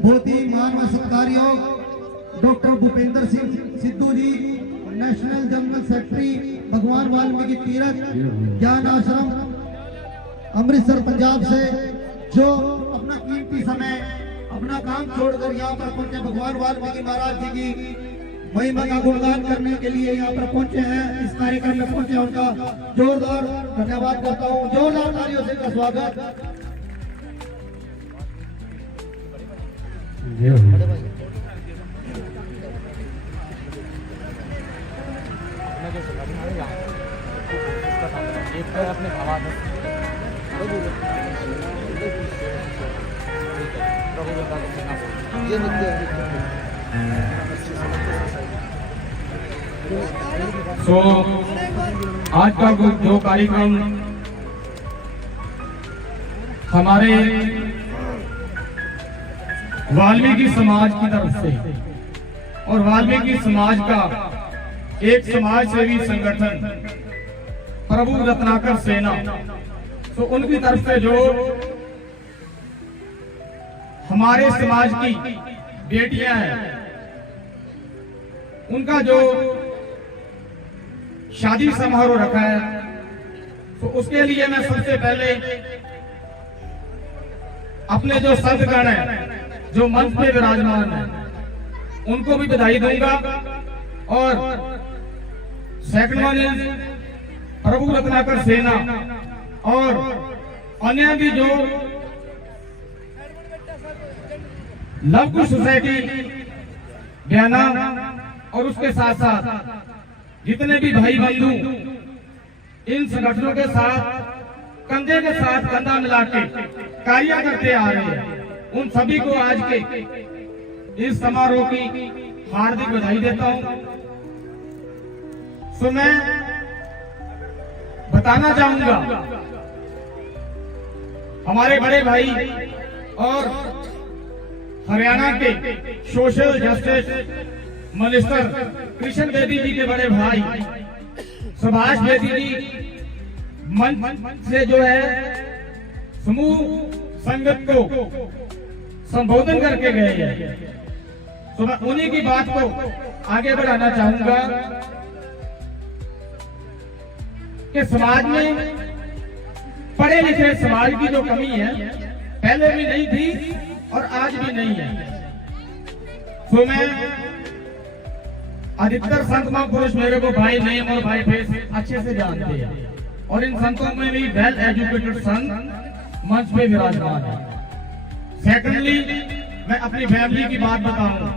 बहुत ही महान व सत्कार्य डॉक्टर भूपेंद्र सिंह सिद्धू जी, नेशनल जनरल सेक्रेटरी भगवान वाल्मीकि तीर्थ ज्ञान आश्रम अमृतसर पंजाब से, जो अपना कीमती समय अपना काम छोड़कर यहाँ पर पहुंचे भगवान वाल्मीकि महाराज जी की महिमा का गुणगान करने के लिए यहाँ पर पहुंचे हैं, इस कार्यक्रम में पहुंचे। उनका जोरदार धन्यवाद करता हूँ, जोरदार तालियों से का स्वागत। आज का जो कार्यक्रम हमारे वाल्मीकि समाज की तरफ से और वाल्मीकि समाज का एक समाज सेवी संगठन प्रभु रत्नाकर सेना, तो उनकी तरफ से जो हमारे समाज की बेटियां हैं उनका जो शादी समारोह रखा है, तो उसके लिए मैं सबसे पहले अपने जो संतगण हैं जो मंच पे विराजमान हैं उनको भी बधाई दूंगा। और सेकंड वन इज प्रभु रत्नाकर सेना और अन्य भी जो लव कुश सोसाइटी बयाना और उसके साथ साथ जितने भी भाई बंधु इन संगठनों के साथ कंधे के साथ कंधा मिला के कार्य करते आ रहे हैं, उन सभी को आज के इस समारोह की हार्दिक बधाई देता हूं। तो मैं बताना चाहूंगा हमारे बड़े भाई और हरियाणा के social justice minister Krishan Bedi ji के बड़े भाई सुभाष बेदी जी मंच से जो है समूह संगत को संबोधन करके गए हैं, तो मैं उन्हीं की बात को आगे बढ़ाना चाहूंगा कि समाज में पढ़े लिखे समाज की जो कमी है पहले भी नहीं थी और आज भी नहीं है। तो मैं अधिकतर संत महापुरुष मेरे को भाई नेम और भाई फेस अच्छे से जानते हैं और इन संतों में भी वेल एजुकेटेड संत मंच पे विराजमान है। सेकेंडली मैं अपनी फैमिली की बात बताऊं,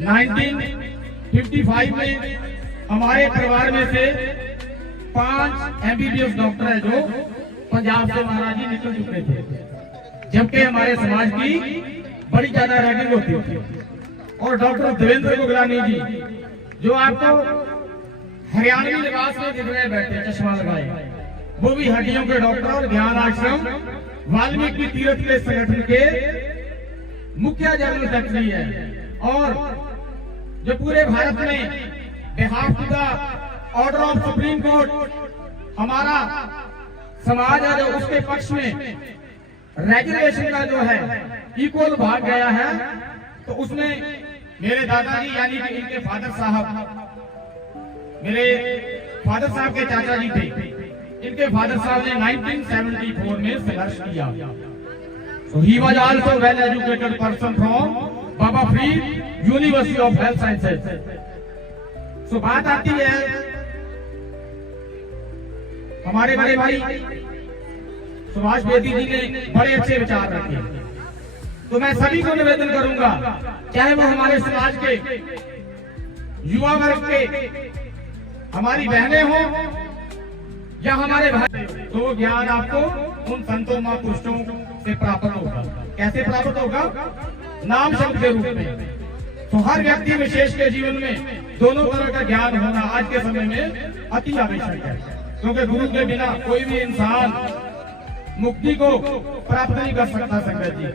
1955 में हमारे परिवार में से 5 MBBS डॉक्टर है जो पंजाब से महाराज जी निकल चुके थे, जबकि हमारे समाज की बड़ी ज्यादा रैगिंग होती थी। और डॉक्टर देवेंद्र गुगलानी जी जो आपको हरियाणवी लिबास में दिख रहे बैठे चश्मा लगाए, वो भी हड्डियों के डॉक्टर और ज्ञान आश्रम वाल्मीकि तीर्थ के संगठन के मुख्य जनरल सेक्रेटरी है। और जो पूरे भारत में behalf to the order of Supreme Court हमारा समाज है जो उसके पक्ष में रेगुलेशन का जो है इक्वल भाग गया है, तो उसमें मेरे दादाजी यानी कि इनके फादर साहब, मेरे फादर साहब के चाचा जी थे, इनके फादर साहब ने 1974 में संघर्ष किया। So he was also well educated person from Baba Farid University of Health Sciences. So बात आती है हमारे बड़े भाई सुभाष बेदी जी ने बड़े अच्छे विचार रखे, तो मैं सभी को निवेदन करूंगा, चाहे वो हमारे समाज के युवा वर्ग के हमारी बहनें हो या हमारे भाई, तो ज्ञान आपको उन संतों महापुरुषों से प्राप्त होगा। कैसे प्राप्त होगा? नाम शब्द के रूप में। तो हर व्यक्ति विशेष के जीवन में दोनों तरह का ज्ञान होना आज के समय में अति आवश्यक है, क्योंकि गुरु के बिना कोई भी इंसान मुक्ति को प्राप्त नहीं कर सकता संगत जी।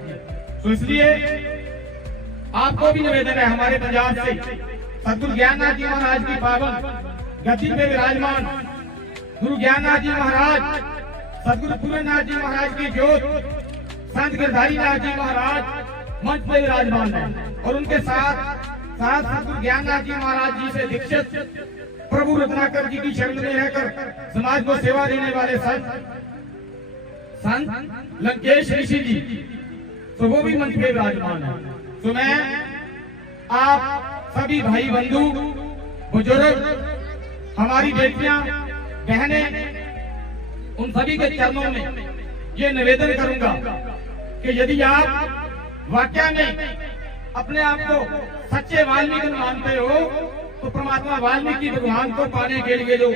तो इसलिए आपको भी निवेदन है हमारे पंजाब से सदगुरु ज्ञाननाथ जी महाराज की पावन गद्दी में विराजमान गुरु ज्ञाननाथ जी महाराज, सदगुरु पूरननाथ जी महाराज की ज्योत, संत गिरधारी नाथ जी महाराज, मंच पे विराजमान है और उनके साथ साथ सतगुरु ज्ञाननाथ जी महाराज जी से दीक्षित प्रभु रत्नाकर जी की शरण में रहकर समाज को सेवा देने वाले संत लंकेश ऋषि जी, तो वो भी मंच पे विराजमान है। तो मैं आप सभी भाई बंधु बुजुर्ग, हमारी बेटियां बहनें, उन सभी के चरणों में ये निवेदन करूंगा कि यदि आप वाकई में अपने आप को सच्चे वाल्मीकि मानते हो तो परमात्मा वाल्मीकि भगवान को पाने के लिए जो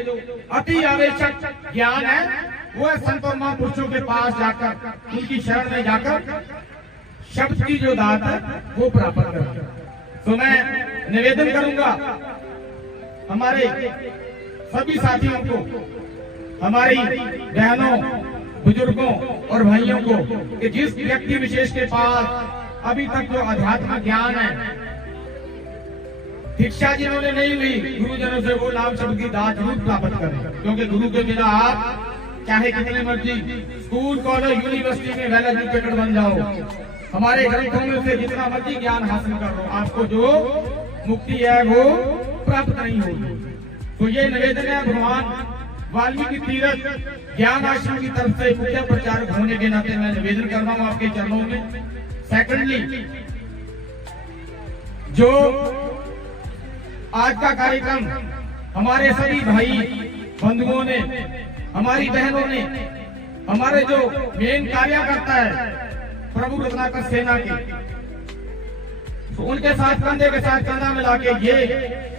अति आवश्यक ज्ञान है वो है संतों महापुरुषों के पास जाकर, उनकी शरण में जाकर शब्द की जो दात है वो प्राप्त करें। तो मैं निवेदन करूंगा हमारे सभी साथियों को, हमारी बहनों, बुजुर्गों और भाइयों को कि जिस व्यक्ति विशेष के पास अभी तक जो अध्यात्म ज्ञान है, दीक्षा जिन्होंने नहीं ली गुरुजनों से, वो नाम शब्द की दात जरूर प्राप्त करें, क्योंकि गुरु के बिना आप चाहे कितने मर्जी स्कूल, कॉलेज, यूनिवर्सिटी में वेल एजुकेटेड बन जाओ, हमारे ग्रंथों में से जितना मर्जी ज्ञान हासिल कर लो, आपको जो मुक्ति है वो प्राप्त नहीं होगी। तो ये निवेदन है भगवान वाल्मीकि तीर्थ ज्ञान आश्रम की तरफ से मुख्य प्रचारक होने के नाते मैं निवेदन कर रहा हूँ आपके चरणों में। सेकंडली, जो आज का कार्यक्रम हमारे सभी भाई बंधुओं ने, हमारी बहनों ने, हमारे जो मेन कार्यकर्ता है प्रभु रत्नाकर सेना के, तो उनके साथ कंधे के साथ कंधा मिला के ये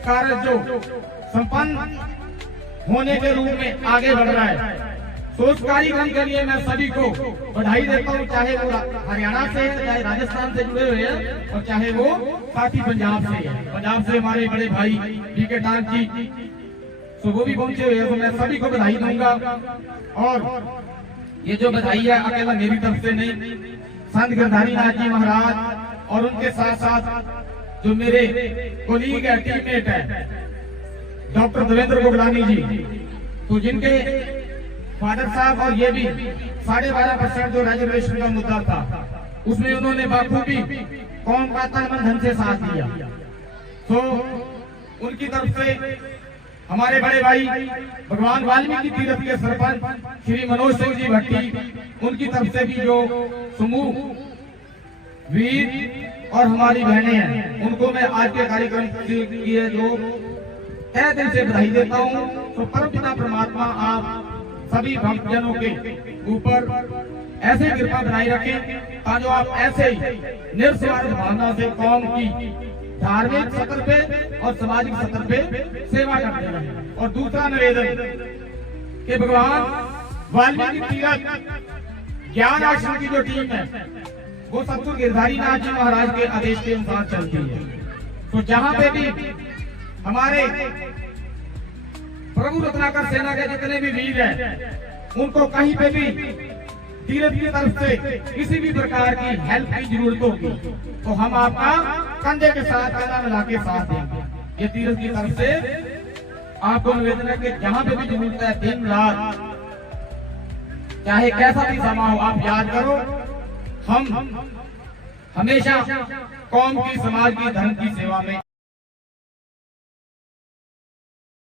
कार्य जो संपन्न होने के रूप में आगे बढ़ रहा है, तो उस कार्यक्रम के लिए मैं सभी को बधाई देता हूँ, चाहे वो हरियाणा से है, चाहे राजस्थान से जुड़े हुए हैं और चाहे वो साथी पंजाब से है। पंजाब से हमारे बड़े भाई बीके टांग जी, तो वो भी पहुंचे हुए हैं, तो मैं सभी को बधाई दूंगा। और ये जो बधाई है अकेला मेरी तरफ से नहीं, संत गिरधारी नाथ जी महाराज और उनके साथ साथ जो मेरे कोलीग है, टीममेट है, डॉक्टर देवेंद्र गोगलानी जी, तो जिनके फादर साहब और ये भी 12.5% जो रिजर्वेशन का मुद्दा था उसमें उन्होंने बाखूबी कौम का तन मन धन से साथ दिया। तो उनकी तरफ से हमारे बड़े भाई भगवान वाल्मीकि तीर्थ के सरपंच श्री मनोज सिंह जी भट्टी, उनकी तरफ से भी जो समूह वीर और हमारी बहनें हैं, उनको मैं आज के कार्यक्रम की जो तहे दिल से बधाई देता हूँ। तो परमपिता परमात्मा आप सभी भक्तजनों के ऊपर ऐसे कृपा बनाई रखें, ताकि आप ऐसे ही निस्वार्थ भावना से कौम की धार्मिक सतर पे और सामाजिक सतर पे सेवा करते रहें। और दूसरा निवेदन कि भगवान वाल्मीकि तीर्थ ज्ञान आश्रम की जो टीम है वो सतगुरु गिरधारी नाथ जी महाराज के आदेश के अनुसार चलती है। तो जहाँ पे भी हमारे प्रभु रत्नाकर सेना के जितने भी वीर हैं, उनको कहीं पे भी तीर्थ की तरफ से किसी भी प्रकार की हेल्प की जरूरत होगी तो हम आपका कंधे के साथ कंधा मिला के साथ देंगे। ये तीर्थ की तरफ से आपको निवेदन है कि जहाँ पे भी जरूरत है, दिन रात चाहे कैसा भी समय हो, आप याद करो, हम हमेशा कौम की, समाज की, धर्म की सेवा में